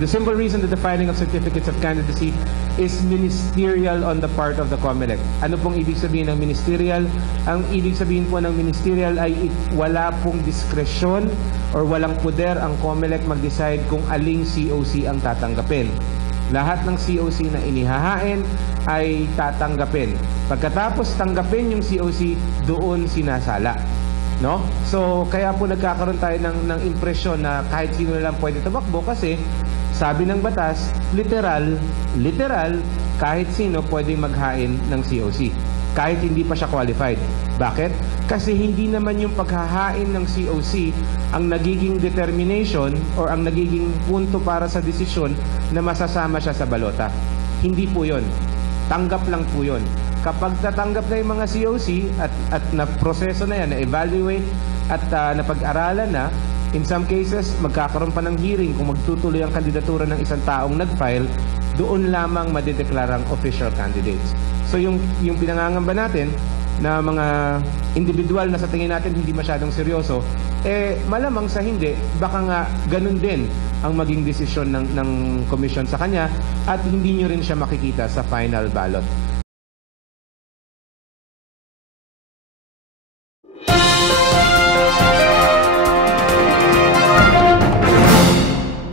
For the simple reason that the filing of certificates of candidacy is ministerial on the part of the COMELEC. Ano pong ibig sabihin ng ministerial? Ang ibig sabihin po ng ministerial ay wala pong diskresyon or walang poder ang COMELEC mag-decide kung aling COC ang tatanggapin. Lahat ng COC na inihahain ay tatanggapin. Pagkatapos tanggapin yung COC, doon sinasala. No? So, kaya po nagkakaroon tayo ng impresyon na kahit sino lang pwede tumakbo kasi sabi ng batas, literal, kahit sino pwede maghain ng COC. Kahit hindi pa siya qualified. Bakit? Kasi hindi naman yung paghahain ng COC ang nagiging determination or ang nagiging punto para sa desisyon na masasama siya sa balota. Hindi po yun. Tanggap lang po yun. Kapag natanggap na yung mga COC at na-proseso na yan, na-evaluate at napag-aralan na, in some cases, magkakaroon pa ng hearing kung magtutuloy ang kandidatura ng isang taong nag-file, doon lamang madideklarang official candidates. So yung pinangangamba natin na mga individual na sa tingin natin hindi masyadong seryoso, malamang sa hindi, baka nga ganun din ang maging desisyon ng commission sa kanya at hindi nyo rin siya makikita sa final ballot.